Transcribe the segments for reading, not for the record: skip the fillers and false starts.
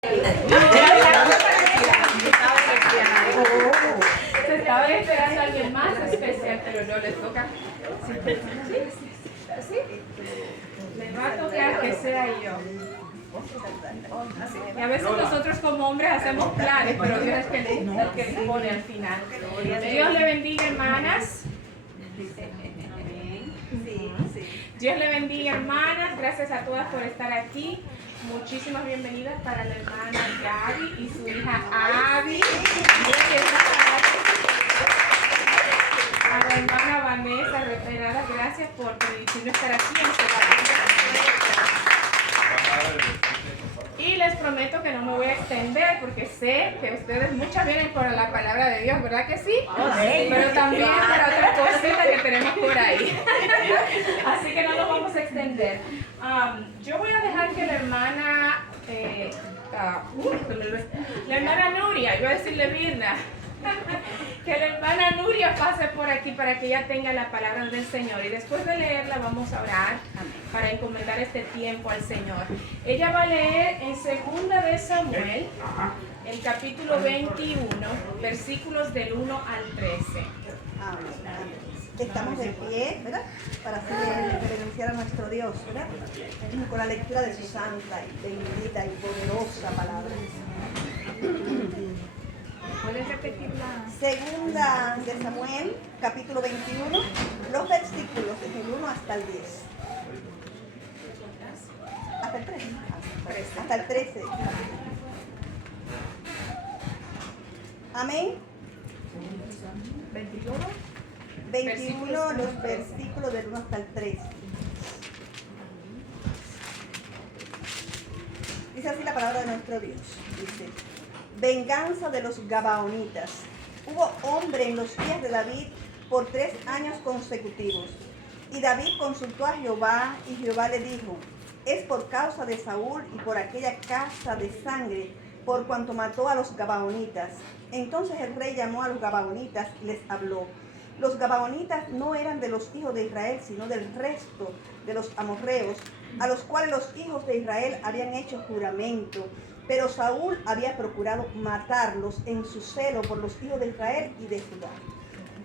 Se estaba esperando a alguien más especial, pero no les toca. ¿Sí? Les va a tocar que sea yo. Y a veces nosotros como hombres hacemos planes, pero Dios es el que dispone al final. Dios le bendiga, hermanas. Dios le bendiga, hermanas. Gracias a todas por estar aquí. Muchísimas bienvenidas para la hermana Gaby y su hija Abby. A la hermana Vanessa, reiterada, gracias por permitirme estar aquí en este y les prometo que no me voy a extender porque sé que ustedes muchas vienen por la palabra de Dios, ¿verdad que sí? Pero también para otras cositas que tenemos por ahí. Así que no nos vamos a extender. Yo voy a dejar que la hermana Nuria, yo voy a decirle Virna, que la hermana Nuria pase por aquí para que ella tenga la palabra del Señor y después de leerla vamos a orar para encomendar este tiempo al Señor. Ella va a leer en 2 de Samuel, el capítulo 21, versículos del 1 al 13. Estamos de pie, ¿verdad? Para reverenciar a nuestro Dios, ¿verdad? Con la lectura de su santa y bendita y poderosa palabra. ¿Puedes repetirla? 2 de Samuel, capítulo 21, los versículos desde el 1 hasta el 10. Hasta el 13. Hasta el 13. Amén. 21, los versículos del 1 hasta el 13. Dice así la palabra de nuestro Dios. Dice: venganza de los Gabaonitas. Hubo hombre en los días de David por 3 años consecutivos. Y David consultó a Jehová, y Jehová le dijo: es por causa de Saúl y por aquella casa de sangre, por cuanto mató a los Gabaonitas. Entonces el rey llamó a los Gabaonitas y les habló. Los Gabaonitas no eran de los hijos de Israel, sino del resto de los amorreos, a los cuales los hijos de Israel habían hecho juramento. Pero Saúl había procurado matarlos en su celo por los hijos de Israel y de Judá.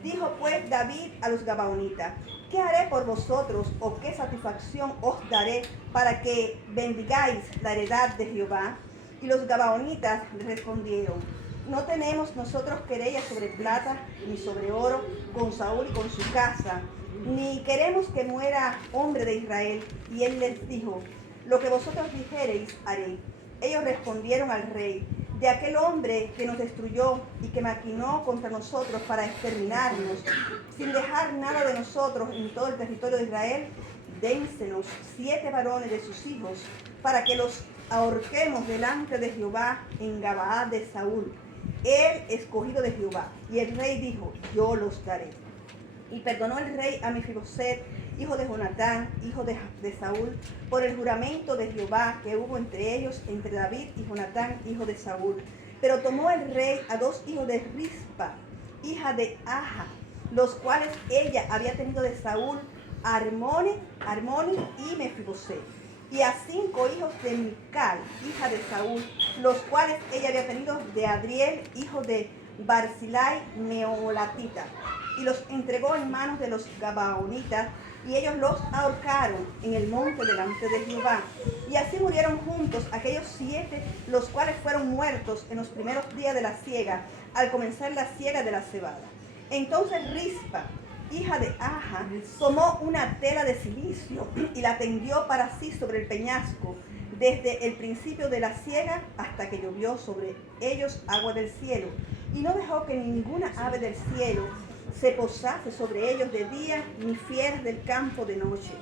Dijo pues David a los Gabaonitas: ¿qué haré por vosotros o qué satisfacción os daré para que bendigáis la heredad de Jehová? Y los Gabaonitas le respondieron: no tenemos nosotros querella sobre plata ni sobre oro con Saúl y con su casa, ni queremos que muera hombre de Israel. Y él les dijo: lo que vosotros dijereis haré. Ellos respondieron al rey: de aquel hombre que nos destruyó y que maquinó contra nosotros para exterminarnos, sin dejar nada de nosotros en todo el territorio de Israel, dénsenos 7 varones de sus hijos, para que los ahorquemos delante de Jehová en Gabaa de Saúl, el escogido de Jehová. Y el rey dijo: yo los daré. Y perdonó el rey a Mefiboset, hijo de Jonatán, hijo de Saúl, por el juramento de Jehová que hubo entre ellos, entre David y Jonatán, hijo de Saúl. Pero tomó el rey a 2 hijos de Rispa, hija de Aja, los cuales ella había tenido de Saúl, Armoni y Mefiboset, y a 5 hijos de Mical, hija de Saúl, los cuales ella había tenido de Adriel, hijo de Barzilai, Meolatita, y los entregó en manos de los Gabaonitas, y ellos los ahorcaron en el monte delante de Jehová. Y así murieron juntos aquellos 7, los cuales fueron muertos en los primeros días de la siega, al comenzar la siega de la cebada. Entonces Rispa, hija de Aja, tomó una tela de cilicio y la tendió para sí sobre el peñasco, desde el principio de la siega hasta que llovió sobre ellos agua del cielo, y no dejó que ninguna ave del cielo se posase sobre ellos de día, ni fieras del campo de noche.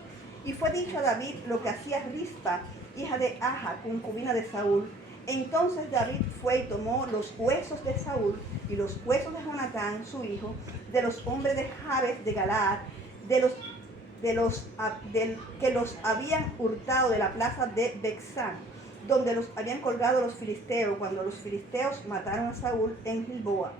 Y fue dicho a David lo que hacía Rispa, hija de Aja, concubina de Saúl. Entonces David fue y tomó los huesos de Saúl y los huesos de Jonatán, su hijo, de los hombres de Jabes de Galaad, que los habían hurtado de la plaza de Bexán, donde los habían colgado los filisteos, cuando los filisteos mataron a Saúl en Gilboa.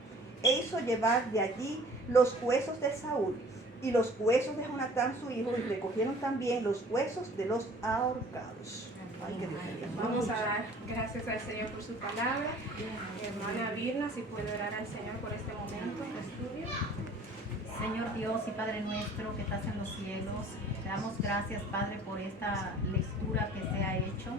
E hizo llevar de allí los huesos de Saúl y los huesos de Jonatán su hijo, y recogieron también los huesos de los ahorcados. Ay, qué Dios. Vamos a dar gracias al Señor por su palabra. Hermana Virna, si puede orar al Señor por este momento de estudio. Señor Dios y Padre nuestro que estás en los cielos, te damos gracias, Padre, por esta lectura que se ha hecho.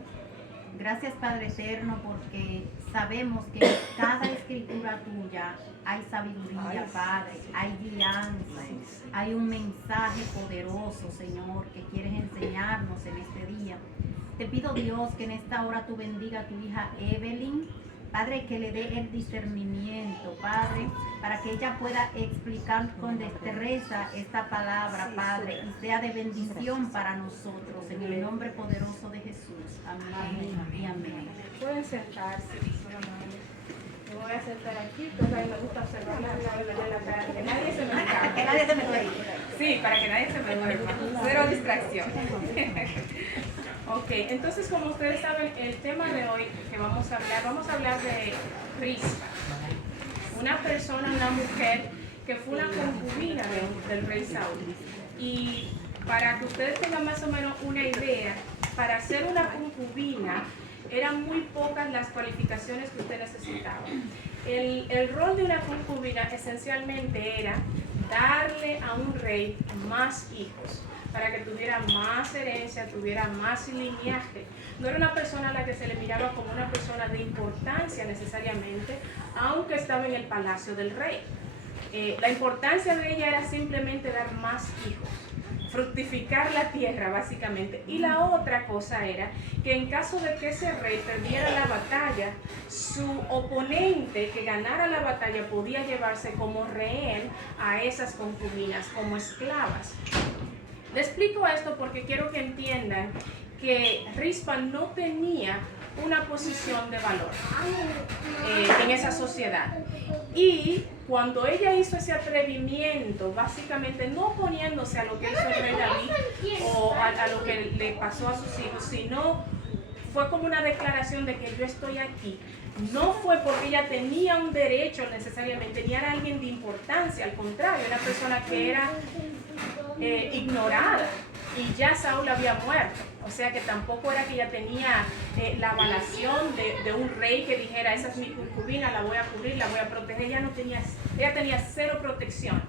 Gracias, Padre eterno, porque sabemos que en cada escritura tuya hay sabiduría, Padre, hay guianza, hay un mensaje poderoso, Señor, que quieres enseñarnos en este día. Te pido, Dios, que en esta hora tú bendiga a tu hija Evelyn, Padre, que le dé el discernimiento, Padre, para que ella pueda explicar con destreza esta palabra, Padre, y sea de bendición para nosotros, en el nombre poderoso de Jesús. Amén y amén. Pueden sentarse, son amables. Me voy a sentar aquí, porque a mí me gusta observar la cara, que nadie se me escape. Que nadie se me duerma. Sí, para que nadie se me duerma. Cero distracción. Ok, entonces como ustedes saben, el tema de hoy que vamos a hablar de Rispa, una persona, una mujer que fue una concubina del rey Saúl. Y para que ustedes tengan más o menos una idea, para ser una concubina eran muy pocas las cualificaciones que usted necesitaba. El rol de una concubina esencialmente era darle a un rey más hijos, para que tuviera más herencia, tuviera más linaje. No era una persona a la que se le miraba como una persona de importancia necesariamente, aunque estaba en el palacio del rey. La importancia de ella era simplemente dar más hijos, fructificar la tierra básicamente. Y la otra cosa era que en caso de que ese rey perdiera la batalla, su oponente que ganara la batalla podía llevarse como rehén a esas concubinas, como esclavas. Le explico esto porque quiero que entiendan que Rispa no tenía una posición de valor en esa sociedad. Y cuando ella hizo ese atrevimiento, básicamente no oponiéndose a lo que hizo el rey David o a lo que le pasó a sus hijos, sino fue como una declaración de que yo estoy aquí. No fue porque ella tenía un derecho necesariamente, ni era alguien de importancia, al contrario, una persona que era ignorada, y ya Saúl había muerto, o sea que tampoco era que ella tenía la avalación de un rey que dijera, esa es mi concubina, la voy a cubrir, la voy a proteger. Ella tenía cero protección,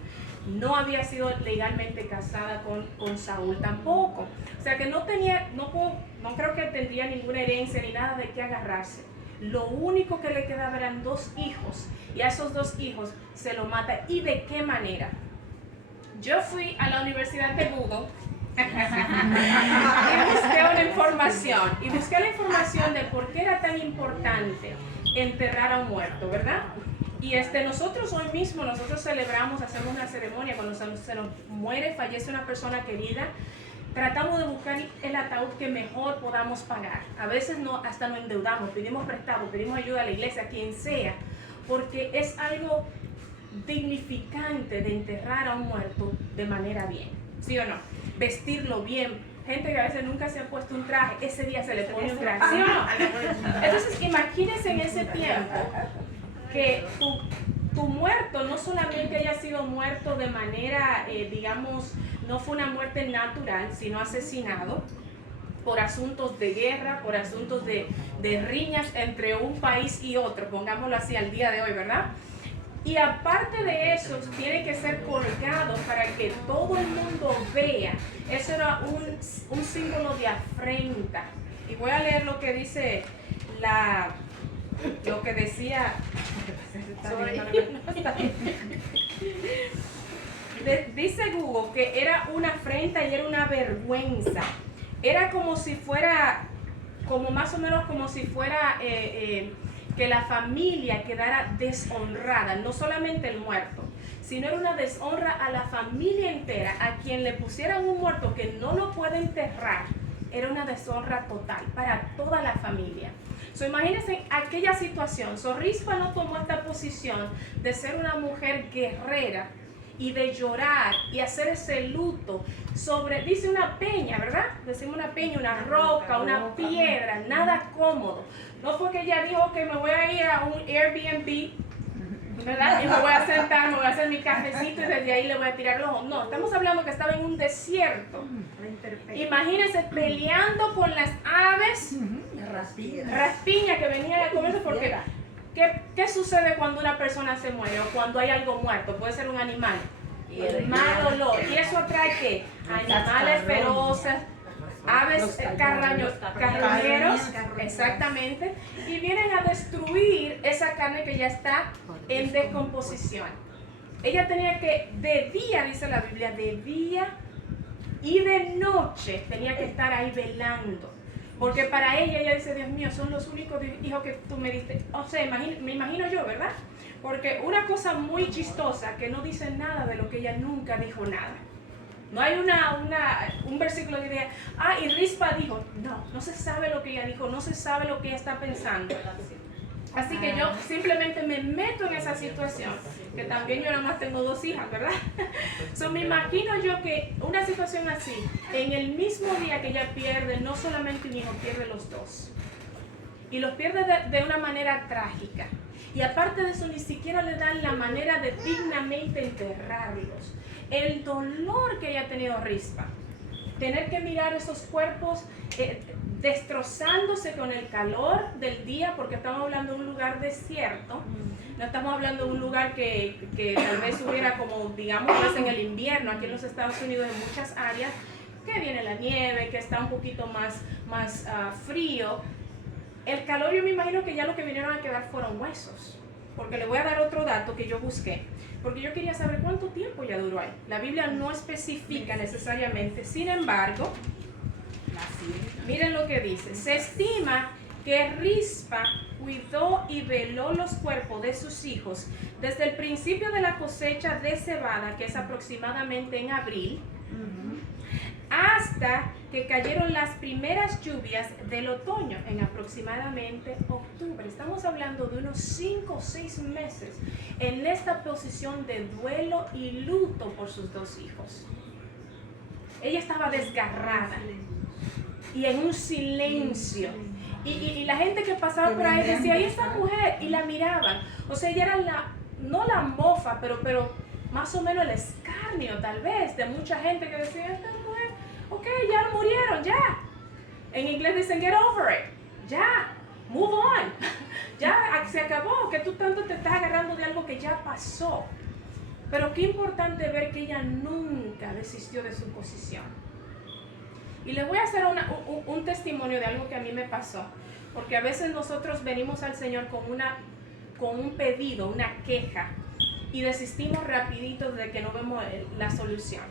no había sido legalmente casada con Saúl tampoco, o sea que no creo que tendría ninguna herencia ni nada de qué agarrarse. Lo único que le quedaba eran 2 hijos, y a esos 2 hijos se lo mata. ¿Y de qué manera? Yo fui a la Universidad de Google y busqué una información. Y busqué la información de por qué era tan importante enterrar a un muerto, ¿verdad? Y nosotros hoy mismo, celebramos, hacemos una ceremonia cuando se nos muere, fallece una persona querida. Tratamos de buscar el ataúd que mejor podamos pagar. A veces hasta nos endeudamos, pedimos prestado, pedimos ayuda a la iglesia, a quien sea, porque es algo dignificante de enterrar a un muerto de manera bien, ¿sí o no? Vestirlo bien. Gente que a veces nunca se ha puesto un traje, ese día se le pone un traje, ¿sí o no? Entonces imagínense en ese tiempo que tu muerto no solamente haya sido muerto de manera, digamos, no fue una muerte natural, sino asesinado por asuntos de guerra, por asuntos de riñas entre un país y otro, pongámoslo así al día de hoy, ¿verdad? Y aparte de eso, tiene que ser colgado para que todo el mundo vea. Eso era un símbolo de afrenta. Y voy a leer lo que dice lo que decía. Dice Google que era una afrenta y era una vergüenza. Era como si fuera, como más o menos como si fuera que la familia quedara deshonrada, no solamente el muerto, sino era una deshonra a la familia entera. A quien le pusieran un muerto que no lo puede enterrar, era una deshonra total para toda la familia. Imagínense aquella situación. Rispa no tomó esta posición de ser una mujer guerrera y de llorar y hacer ese luto sobre, dice una peña, ¿verdad? Decimos una peña, una roca, una piedra, nada cómodo. No fue que ella dijo que me voy a ir a un Airbnb, ¿verdad? Y me voy a sentar, me voy a hacer mi cafecito y desde ahí le voy a tirar los ojos. No, estamos hablando que estaba en un desierto. Imagínense peleando con las aves Raspiña que venía a comerse porque ¿qué sucede cuando una persona se muere o cuando hay algo muerto? Puede ser un animal. El mal olor. ¿Y eso atrae qué? Animales feroces, aves carroñeros, exactamente, y vienen a destruir esa carne que ya está en descomposición. Ella tenía que, de día, dice la Biblia, de día y de noche tenía que estar ahí velando. Porque para ella dice, Dios mío, son los únicos hijos que tú me diste. O sea, me imagino yo, ¿verdad? Porque una cosa muy chistosa, que no dice nada de lo que ella nunca dijo nada. No hay un versículo que diga, y Rispa dijo, no se sabe lo que ella dijo, no se sabe lo que ella está pensando. Así que yo simplemente me meto en esa situación, que también yo nada más tengo 2 hijas, ¿verdad? Me imagino yo que una situación así, en el mismo día que ella pierde, no solamente un hijo, pierde los 2. Y los pierde de una manera trágica. Y aparte de eso, ni siquiera le dan la manera de dignamente enterrarlos. El dolor que ella ha tenido Rispa, tener que mirar esos cuerpos destrozándose con el calor del día, porque estamos hablando de un lugar desierto, no estamos hablando de un lugar que tal vez hubiera como, digamos, más en el invierno, aquí en los Estados Unidos en muchas áreas, que viene la nieve, que está un poquito más frío. El calor, yo me imagino que ya lo que vinieron a quedar fueron huesos, porque le voy a dar otro dato que yo busqué, porque yo quería saber cuánto tiempo ya duró ahí. La Biblia no especifica necesariamente, sin embargo, miren lo que dice. Se estima que Rispa cuidó y veló los cuerpos de sus hijos desde el principio de la cosecha de cebada, que es aproximadamente en abril, hasta que cayeron las primeras lluvias del otoño, en aproximadamente octubre. Estamos hablando de unos 5 o 6 meses en esta posición de duelo y luto por sus 2 hijos. Ella estaba desgarrada y en un silencio. Y la gente que pasaba por ahí decía, ¿y esta mujer? Y la miraban. O sea, ella era no la mofa, pero más o menos el escarnio, tal vez, de mucha gente que decía, esta mujer, ok, ya murieron, ya. En inglés dicen, get over it, ya, move on. Ya se acabó, que tú tanto te estás agarrando de algo que ya pasó. Pero qué importante ver que ella nunca desistió de su posición. Y les voy a hacer un testimonio de algo que a mí me pasó. Porque a veces nosotros venimos al Señor con un pedido, una queja, y desistimos rapidito de que no vemos la solución.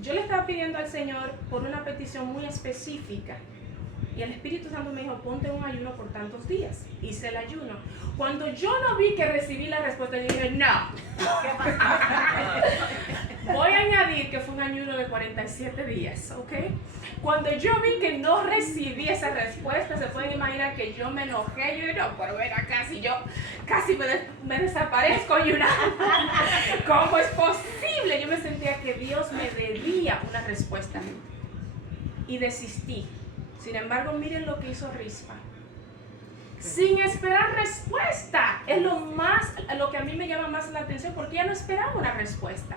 Yo le estaba pidiendo al Señor por una petición muy específica. Y el Espíritu Santo me dijo, ponte un ayuno por tantos días. Hice el ayuno. Cuando yo no vi que recibí la respuesta, yo dije, no. Voy a añadir que fue un ayuno de 47 días, ¿ok? Cuando yo vi que no recibí esa respuesta, se pueden imaginar que yo me enojé. Yo dije, no, pero ven acá, si yo casi me desaparezco ayunando. ¿Cómo es posible? Yo me sentía que Dios me debía una respuesta. Y desistí. Sin embargo, miren lo que hizo Rispa. Sin esperar respuesta. Es lo que a mí me llama más la atención, porque ella no esperaba una respuesta.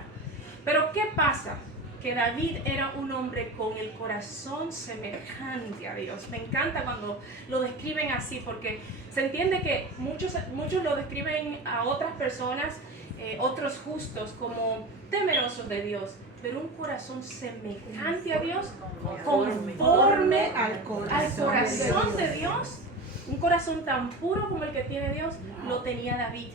Pero ¿qué pasa? Que David era un hombre con el corazón semejante a Dios. Me encanta cuando lo describen así, porque se entiende que muchos lo describen a otras personas, otros justos, como temerosos de Dios. Pero un corazón semejante a Dios, conforme al corazón de Dios, un corazón tan puro como el que tiene Dios, lo tenía David.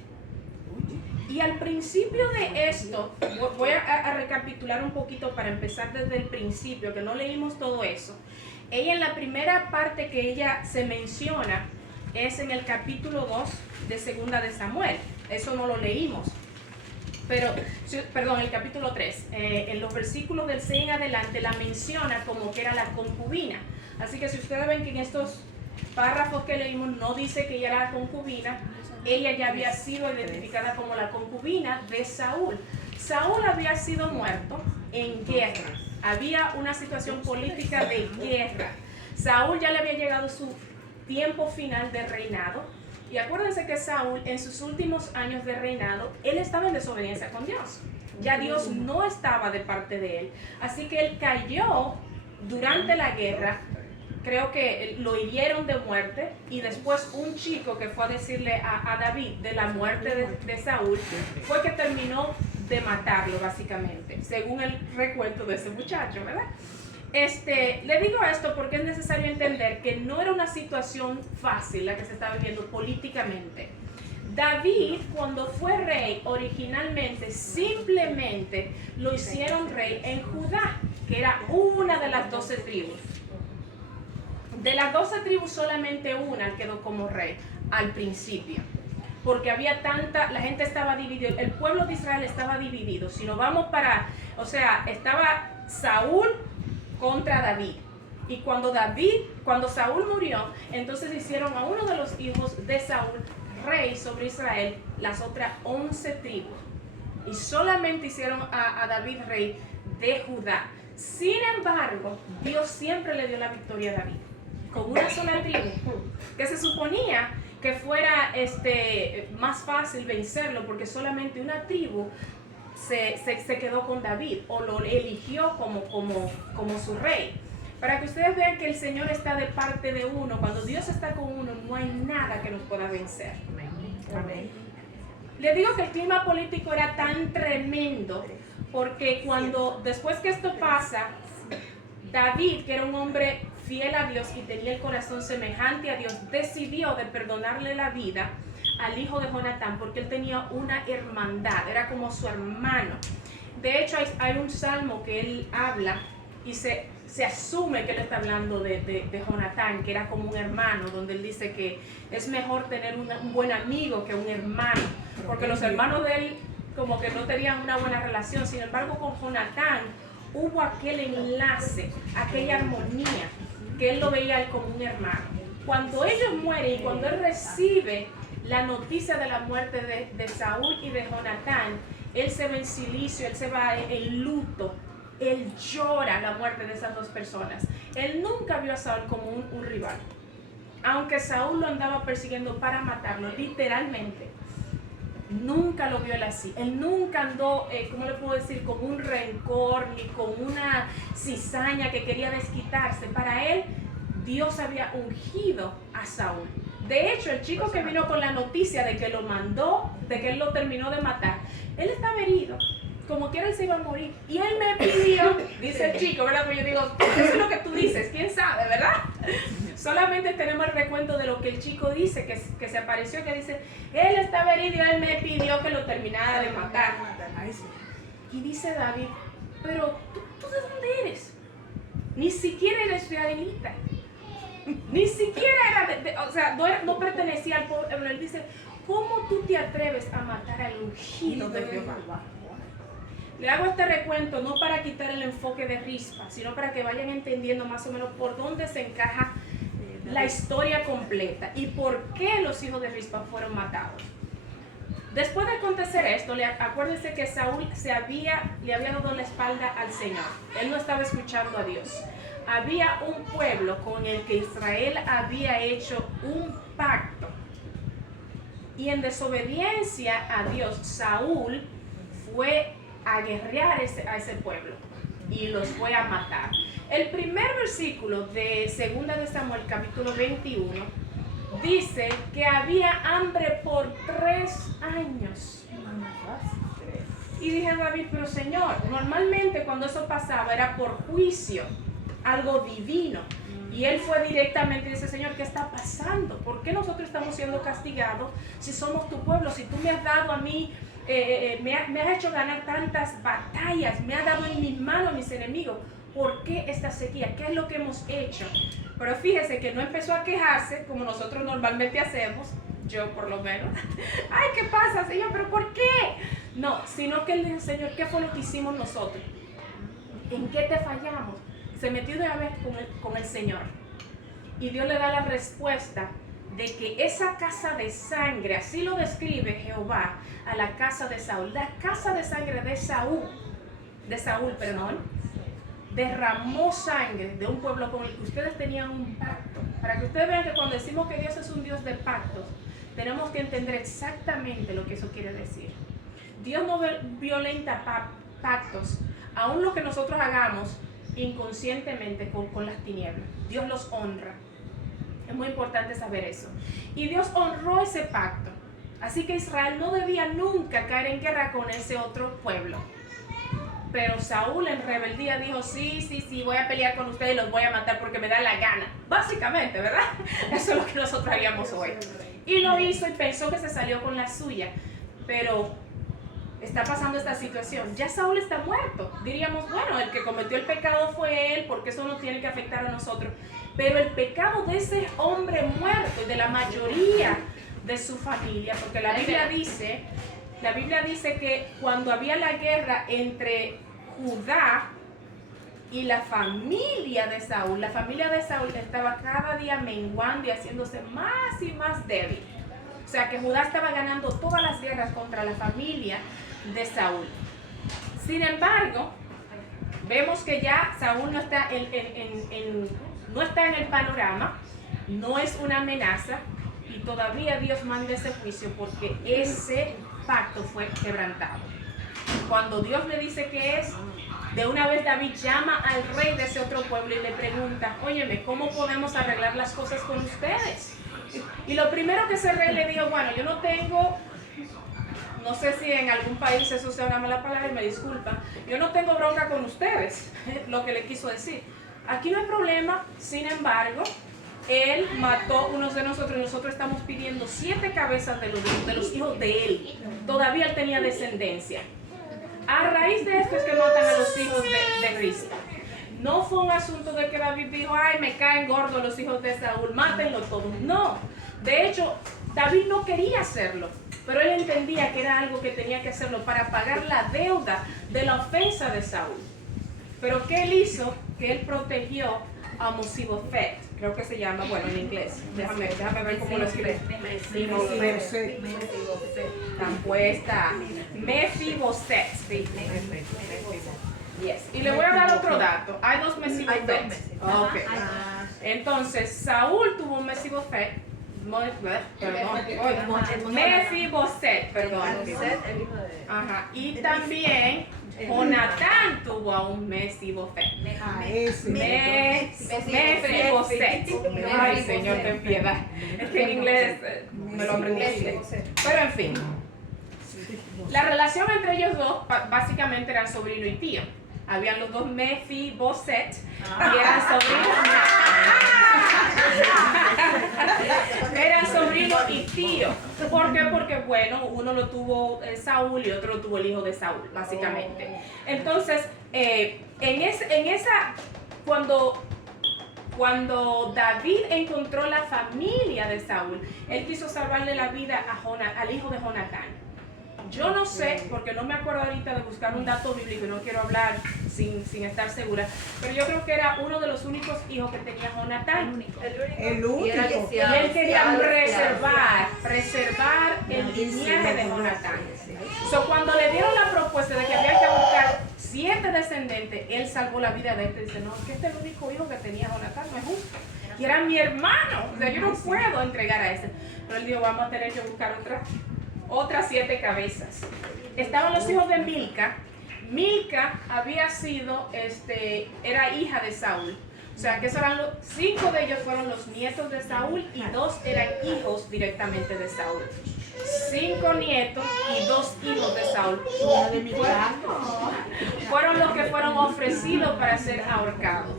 Y al principio de esto, voy a recapitular un poquito para empezar desde el principio, que no leímos todo eso. Ella, en la primera parte que ella se menciona, es en el capítulo 2 de Segunda de Samuel. Eso no lo leímos. Perdón, el capítulo 3, en los versículos del 6 en adelante la menciona como que era la concubina. Así que si ustedes ven que en estos párrafos que leímos no dice que ella era la concubina, ella ya había sido identificada como la concubina de Saúl. Saúl había sido muerto en guerra, había una situación política de guerra. Saúl ya le había llegado su tiempo final de reinado. Y acuérdense que Saúl, en sus últimos años de reinado, él estaba en desobediencia con Dios. Ya Dios no estaba de parte de él. Así que él cayó durante la guerra creo que lo hirieron de muerte, y después un chico que fue a decirle a David de la muerte de Saúl, fue que terminó de matarlo básicamente, según el recuento de ese muchacho, ¿verdad? Le digo esto porque es necesario entender que no era una situación fácil la que se estaba viviendo políticamente. David, cuando fue rey originalmente, simplemente lo hicieron rey en Judá, que era una de las 12 tribus. De las 12 tribus solamente una quedó como rey al principio, porque había tanta, la gente estaba dividida, el pueblo de Israel estaba dividido. Si nos vamos estaba Saúl contra David. Y cuando Saúl murió, entonces hicieron a uno de los hijos de Saúl rey sobre Israel, las otras 11 tribus. Y solamente hicieron a David rey de Judá. Sin embargo, Dios siempre le dio la victoria a David, con una sola tribu, que se suponía que fuera más fácil vencerlo, porque solamente una tribu se quedó con David, o lo eligió como su rey. Para que ustedes vean que el Señor está de parte de uno. Cuando Dios está con uno, no hay nada que nos pueda vencer. Amén. Les digo que el clima político era tan tremendo, porque después que esto pasa, David, que era un hombre fiel a Dios y tenía el corazón semejante a Dios, decidió de perdonarle la vida al hijo de Jonatán, porque él tenía una hermandad, era como su hermano. De hecho, hay un salmo que él habla y se asume que él está hablando de Jonatán, que era como un hermano, donde él dice que es mejor tener un buen amigo que un hermano, porque los hermanos de él como que no tenían una buena relación. Sin embargo, con Jonatán hubo aquel enlace, aquella armonía, que él lo veía a él como un hermano. Cuando ellos mueren y cuando él recibe la noticia de la muerte de Saúl y de Jonatán, él se va en silicio, él se va en luto, él llora la muerte de esas dos personas. Él nunca vio a Saúl como un rival, aunque Saúl lo andaba persiguiendo para matarlo, literalmente. Nunca lo vio él así. Él nunca andó, ¿cómo le puedo decir?, con un rencor ni con una cizaña que quería desquitarse. Para él, Dios había ungido a Saúl. De hecho, el chico que vino con la noticia de que lo mandó, de que él lo terminó de matar, él estaba herido. Como quiera él se iba a morir. Y él me pidió, dice el chico, ¿verdad? Pues yo digo, eso es lo que tú dices, ¿quién sabe, verdad? Solamente tenemos el recuento de lo que el chico dice, que se apareció, que dice, él estaba herido y él me pidió que lo terminara de matar. Y dice David, pero ¿tú de dónde eres? Ni siquiera eres israelita. Ni siquiera era no pertenecía al pueblo. Él dice, ¿cómo tú te atreves a matar al ungido de Jehová? Le hago este recuento no para quitar el enfoque de Rispa, sino para que vayan entendiendo más o menos por dónde se encaja la historia completa y por qué los hijos de Rispa fueron matados. Después de acontecer esto, acuérdense que Saúl le había dado la espalda al Señor. Él no estaba escuchando a Dios. Había un pueblo con el que Israel había hecho un pacto. Y en desobediencia a Dios, Saúl fue a guerrear a ese pueblo y los fue a matar. El primer versículo de 2 de Samuel, capítulo 21, dice que había hambre por 3 años. Y dije a David, pero Señor, normalmente cuando eso pasaba era por juicio, algo divino. Y él fue directamente y dice, Señor, ¿qué está pasando? ¿Por qué nosotros estamos siendo castigados si somos tu pueblo? Si tú me has dado a mí, me has hecho ganar tantas batallas, me has dado en mis manos a mis enemigos. ¿Por qué esta sequía? ¿Qué es lo que hemos hecho? Pero fíjese que no empezó a quejarse como nosotros normalmente hacemos, yo por lo menos. Ay, ¿qué pasa, Señor? ¿Pero por qué? No, sino que él dice, Señor, ¿qué fue lo que hicimos nosotros? ¿En qué te fallamos? Se metió de una vez con el Señor. Y Dios le da la respuesta de que esa casa de sangre, así lo describe Jehová a la casa de Saúl. La casa de sangre de Saúl, derramó sangre de un pueblo con el que ustedes tenían un pacto. Para que ustedes vean que cuando decimos que Dios es un Dios de pactos, tenemos que entender exactamente lo que eso quiere decir. Dios no violenta pactos. Aún lo que nosotros hagamos inconscientemente con las tinieblas. Dios los honra. Es muy importante saber eso. Y Dios honró ese pacto. Así que Israel no debía nunca caer en guerra con ese otro pueblo. Pero Saúl en rebeldía dijo, sí, voy a pelear con ustedes y los voy a matar porque me da la gana. Básicamente, ¿verdad? Eso es lo que nosotros haríamos hoy. Y lo hizo y pensó que se salió con la suya. Pero está pasando esta situación. Ya Saúl está muerto. Diríamos, bueno, el que cometió el pecado fue él, porque eso no tiene que afectar a nosotros. Pero el pecado de ese hombre muerto y de la mayoría de su familia, porque la Biblia dice que cuando había la guerra entre Judá y la familia de Saúl estaba cada día menguando y haciéndose más y más débil. O sea que Judá estaba ganando todas las guerras contra la familia de Saúl. Sin embargo, vemos que ya Saúl no está no está en el panorama, no es una amenaza y todavía Dios manda ese juicio porque ese pacto fue quebrantado. Cuando Dios le dice que es, de una vez David llama al rey de ese otro pueblo y le pregunta, óyeme, ¿cómo podemos arreglar las cosas con ustedes? Y lo primero que ese rey le dijo, bueno, yo no tengo, no sé si en algún país eso sea una mala palabra y me disculpan, yo no tengo bronca con ustedes, lo que le quiso decir. Aquí no hay problema, sin embargo, él mató a unos de nosotros y nosotros estamos pidiendo 7 cabezas de los hijos de él. Todavía él tenía descendencia. A raíz de esto es que matan a los hijos de Rispa. No fue un asunto de que David dijo, ay, me caen gordos los hijos de Saúl, mátenlos todos. No, de hecho, David no quería hacerlo, pero él entendía que era algo que tenía que hacerlo para pagar la deuda de la ofensa de Saúl. Pero ¿qué él hizo? Que él protegió a Mefiboseth, creo que se llama, bueno, en inglés. Déjame ver cómo lo escribe. Mefiboseth. Tan puesta. Mefiboseth. Yes. Y le voy a dar otro dato. Hay 2 Mefiboseth. Okay. Entonces, Saúl tuvo un Mefiboseth. Mefiboseth, perdón. Ajá. Y también Jonatán tuvo a un Mefiboseth. Mefiboseth. Ay, Señor, ten piedad. Es que en inglés me lo aprendí. Pero en fin. La relación entre ellos dos básicamente eran sobrino y tío. Habían los 2 Mefiboseth y eran sobrinos. Eran sobrino y tío. ¿Por qué? Porque, bueno, uno lo tuvo Saúl y otro lo tuvo el hijo de Saúl, básicamente. Entonces, cuando David encontró la familia de Saúl, él quiso salvarle la vida al hijo de Jonatán. Yo no sé, porque no me acuerdo ahorita de buscar un dato bíblico y no quiero hablar sin estar segura, pero yo creo que era uno de los únicos hijos que tenía Jonatán. El único. Y él quería preservar el linaje de Jonatán. Cuando le dieron la propuesta de que había que buscar 7 descendientes, él salvó la vida de este. Dice, no, que este es el único hijo que tenía Jonatán, no es justo. Y era mi hermano, o sea, yo no puedo entregar a ese. Pero él dijo, vamos a tener que buscar otras 7 cabezas. Estaban los hijos de Milca. Milca había sido, era hija de Saúl. O sea, que 5 de ellos fueron los nietos de Saúl y 2 eran hijos directamente de Saúl. 5 nietos y 2 hijos de Saúl. Fueron los que fueron ofrecidos para ser ahorcados.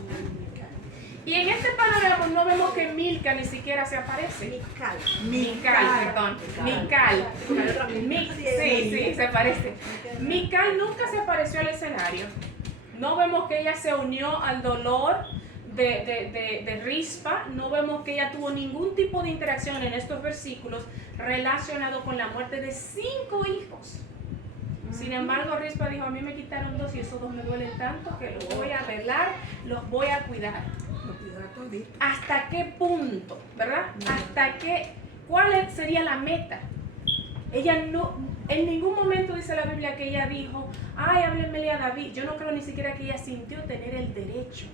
Y en este panorama no vemos que Milca ni siquiera se aparece. Mical. Sí, se parece. Mical nunca se apareció al escenario. No vemos que ella se unió al dolor de Rispa. No vemos que ella tuvo ningún tipo de interacción en estos versículos relacionado con la muerte de 5 hijos. Sin embargo, Rispa dijo, a mí me quitaron 2 y esos 2 me duelen tanto que los voy a velar, los voy a cuidar. ¿Hasta qué punto? ¿Verdad? ¿Cuál sería la meta? Ella no, en ningún momento dice la Biblia que ella dijo, ay, háblenmele a David. Yo no creo ni siquiera que ella sintió tener el derecho.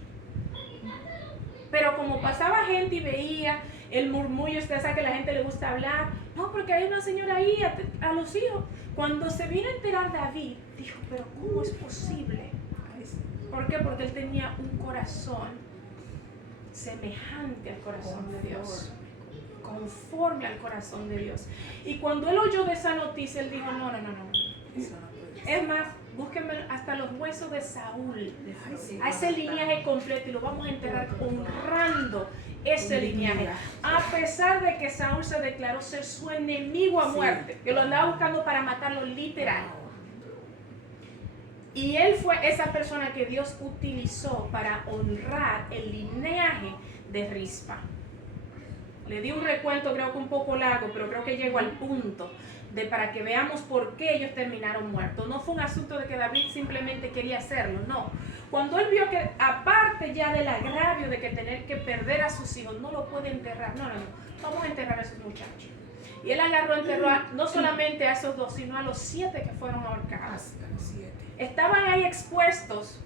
Pero como pasaba gente y veía el murmullo, usted sabe que a la gente le gusta hablar, no, porque hay una señora ahí a los hijos. Cuando se vino a enterar David, dijo, pero ¿cómo es posible? ¿Por qué? Porque él tenía un corazón semejante al corazón de Dios, conforme al corazón de Dios. Y cuando él oyó de esa noticia, él dijo, no. Es más, búsquenme hasta los huesos de Saúl, a ese linaje completo, y lo vamos a enterrar honrando ese linaje. A pesar de que Saúl se declaró ser su enemigo a muerte, que lo andaba buscando para matarlo literal. Y él fue esa persona que Dios utilizó para honrar el linaje de Rispa. Le di un recuento, creo que un poco largo, pero creo que llegó al punto de para que veamos por qué ellos terminaron muertos. No fue un asunto de que David simplemente quería hacerlo, no. Cuando él vio que aparte ya del agravio de que tener que perder a sus hijos, no lo puede enterrar, no, vamos a enterrar a esos muchachos. Y él enterró no solamente a esos 2, sino a los 7 que fueron ahorcados. Estaban ahí expuestos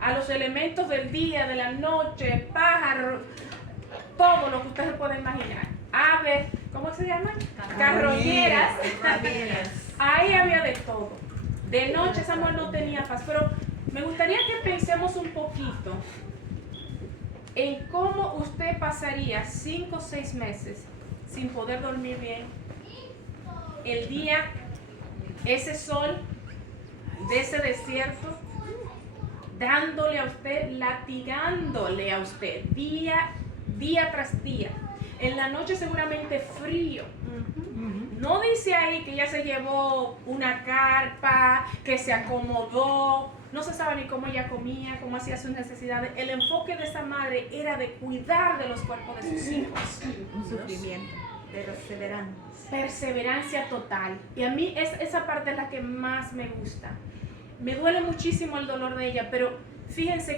a los elementos del día, de la noche, pájaros, todo lo que ustedes pueden imaginar. Aves, ¿cómo se llaman? Carroñeras. Ahí había de todo. De noche Samuel no tenía paz, pero me gustaría que pensemos un poquito en cómo usted pasaría 5 o 6 meses sin poder dormir bien. El día, ese sol de ese desierto, dándole a usted, latigándole a usted, día tras día. En la noche seguramente frío. No dice ahí que ella se llevó una carpa, que se acomodó, no se sabe ni cómo ella comía, cómo hacía sus necesidades. El enfoque de esa madre era de cuidar de los cuerpos de sus hijos. Un sufrimiento, perseverancia. Perseverancia total. Y a mí esa parte es la que más me gusta. Me duele muchísimo el dolor de ella, pero fíjense